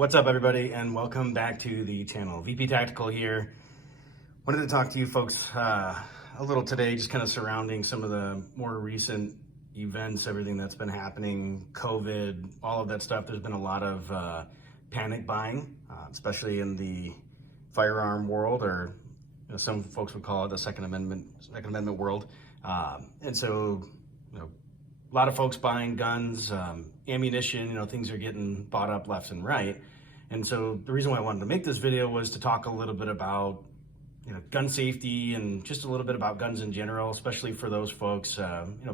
What's up, everybody, and welcome back to the channel. VP Tactical here. Wanted to talk to you folks a little today, just kind of surrounding some of the more recent events, everything that's been happening, COVID, all of that stuff. There's been a lot of panic buying, especially in the firearm world, or some folks would call it the Second Amendment world. And so, a lot of folks buying guns, ammunition, things are getting bought up left and right. And so the reason why I wanted to make this video was to talk a little bit about, gun safety and just a little bit about guns in general, especially for those folks,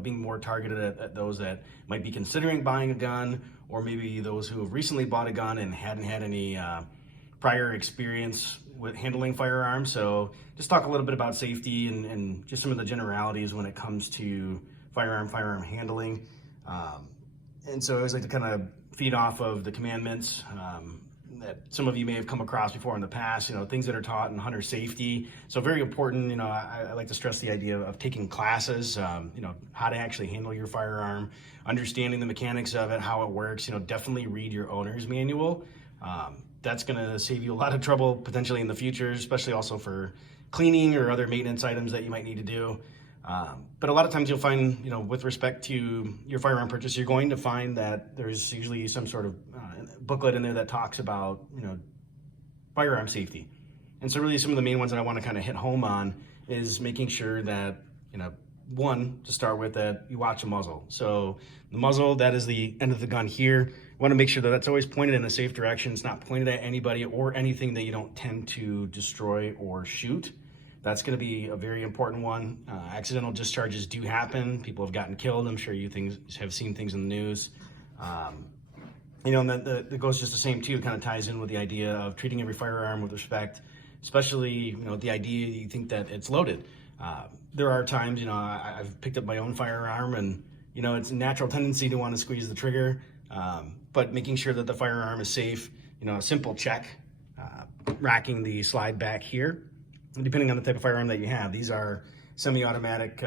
being more targeted at those that might be considering buying a gun, or maybe those who have recently bought a gun and hadn't had any prior experience with handling firearms. So just talk a little bit about safety and just some of the generalities when it comes to firearm handling. And so I always like to kind of feed off of the commandments that some of you may have come across before in the past, things that are taught in hunter safety. So very important, I like to stress the idea of taking classes, how to actually handle your firearm, understanding the mechanics of it, how it works, definitely read your owner's manual. That's gonna save you a lot of trouble potentially in the future, especially also for cleaning or other maintenance items that you might need to do. But a lot of times you'll find, with respect to your firearm purchase, you're going to find that there's usually some sort of booklet in there that talks about, firearm safety. And so really some of the main ones that I want to kind of hit home on is making sure that, one, to start with, that you watch the muzzle. So the muzzle, that is the end of the gun here. You want to make sure that that's always pointed in a safe direction. It's not pointed at anybody or anything that you don't tend to destroy or shoot. That's going to be a very important one. Accidental discharges do happen. People have gotten killed. I'm sure you have seen things in the news. And that goes just the same too, kind of ties in with the idea of treating every firearm with respect, especially, the idea you think that it's loaded. There are times, I've picked up my own firearm and, it's a natural tendency to want to squeeze the trigger, but making sure that the firearm is safe, a simple check, racking the slide back here. Depending on the type of firearm that you have, these are semi-automatic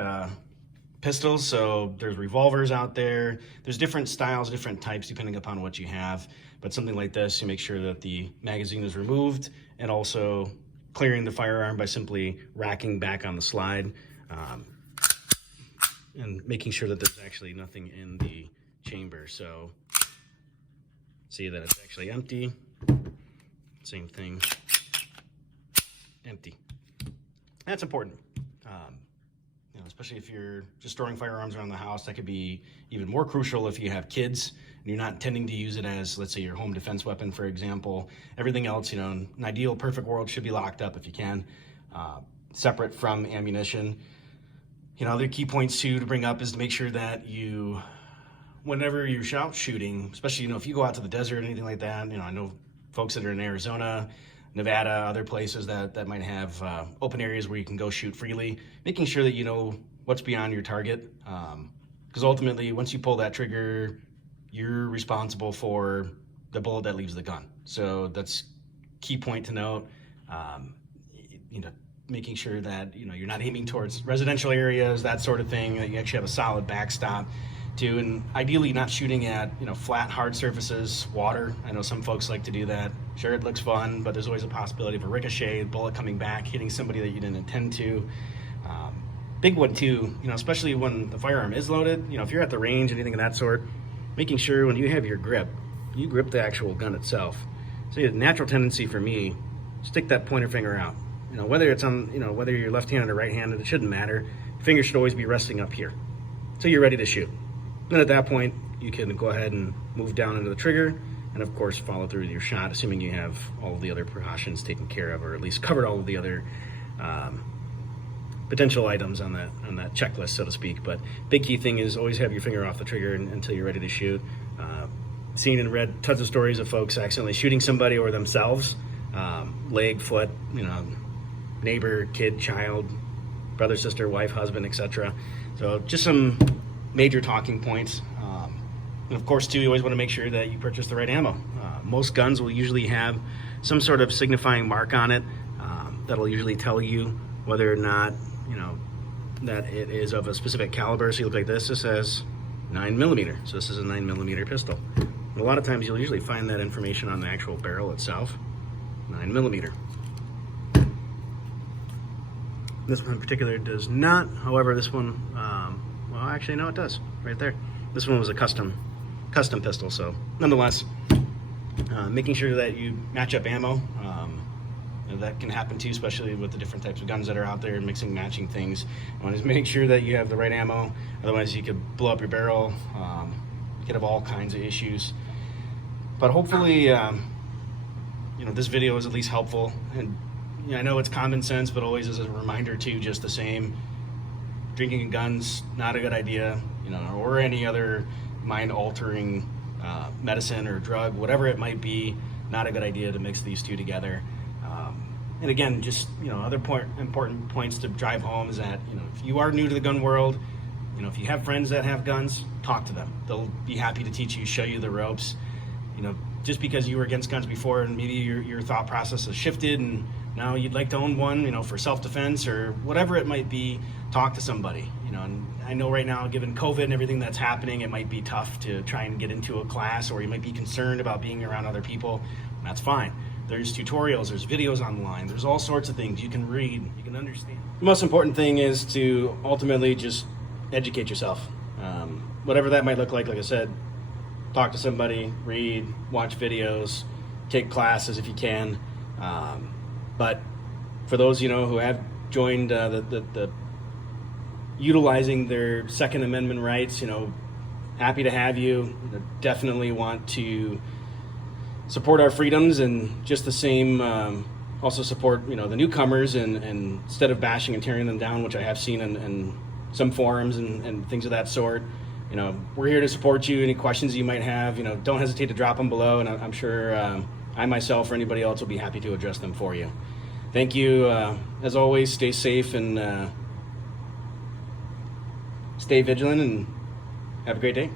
pistols, so there's revolvers out there. There's different styles, different types, depending upon what you have. But something like this, you make sure that the magazine is removed, and also clearing the firearm by simply racking back on the slide, and making sure that there's actually nothing in the chamber. So see that it's actually empty. Same thing, empty. That's important, especially if you're just storing firearms around the house. That could be even more crucial if you have kids and you're not intending to use it as, let's say, your home defense weapon, for example. Everything else, in an ideal, perfect world, should be locked up if you can, separate from ammunition. Other key points too to bring up is to make sure that whenever you're out shooting, especially, if you go out to the desert or anything like that, I know folks that are in Arizona, Nevada, other places that might have open areas where you can go shoot freely, making sure that you know what's beyond your target. Because ultimately, once you pull that trigger, you're responsible for the bullet that leaves the gun. So that's key point to note. Making sure that, you're not aiming towards residential areas, that sort of thing, that you actually have a solid backstop too. And ideally not shooting at, flat, hard surfaces, water. I know some folks like to do that. Sure, it looks fun, but there's always a possibility of a ricochet, bullet coming back, hitting somebody that you didn't intend to. Big one too, especially when the firearm is loaded, if you're at the range, anything of that sort, making sure when you have your grip, you grip the actual gun itself. So a natural tendency for me, stick that pointer finger out. Whether it's on, whether you're left-handed or right-handed, it shouldn't matter. Your finger should always be resting up here until you're ready to shoot. Then at that point, you can go ahead and move down into the trigger and, of course, follow through with your shot, assuming you have all of the other precautions taken care of, or at least covered all of the other potential items on that checklist, so to speak. But big key thing is always have your finger off the trigger until you're ready to shoot. Seen and read tons of stories of folks accidentally shooting somebody or themselves, leg, foot, neighbor, kid, child, brother, sister, wife, husband, etc. So just some major talking points. And of course, too, you always want to make sure that you purchase the right ammo. Most guns will usually have some sort of signifying mark on it that'll usually tell you whether or not, that it is of a specific caliber. So you look like this. This says 9mm. So this is a 9mm pistol. A lot of times you'll usually find that information on the actual barrel itself. 9mm. This one in particular does not. However, this one, well, actually, no, it does. Right there. This one was a custom pistol. So, nonetheless, making sure that you match up ammo. That can happen too, especially with the different types of guns that are out there, and mixing, matching things. You want to make sure that you have the right ammo. Otherwise, you could blow up your barrel. You could have all kinds of issues. But hopefully, this video is at least helpful. And I know it's common sense, but always as a reminder too, just the same. Drinking and guns, not a good idea, or any other mind-altering medicine or drug, whatever it might be, not a good idea to mix these two together. And again, just other important points to drive home is that if you are new to the gun world, if you have friends that have guns, talk to them. They'll be happy to teach you, show you the ropes. Just because you were against guns before and maybe your thought process has shifted and now you'd like to own one, for self-defense or whatever it might be, talk to somebody. And I know right now, given COVID and everything that's happening, it might be tough to try and get into a class, or you might be concerned about being around other people. That's fine. There's tutorials, there's videos online, there's all sorts of things you can read, you can understand. The most important thing is to ultimately just educate yourself. Whatever that might look like I said, talk to somebody, read, watch videos, take classes if you can. But for those, who have joined the utilizing their Second Amendment rights, happy to have you. Definitely want to support our freedoms, and just the same, also support, the newcomers, and instead of bashing and tearing them down, which I have seen in some forums and things of that sort. We're here to support you. Any questions you might have, don't hesitate to drop them below, and I'm sure I myself or anybody else will be happy to address them for you. Thank you. As always, stay safe and stay vigilant, and have a great day.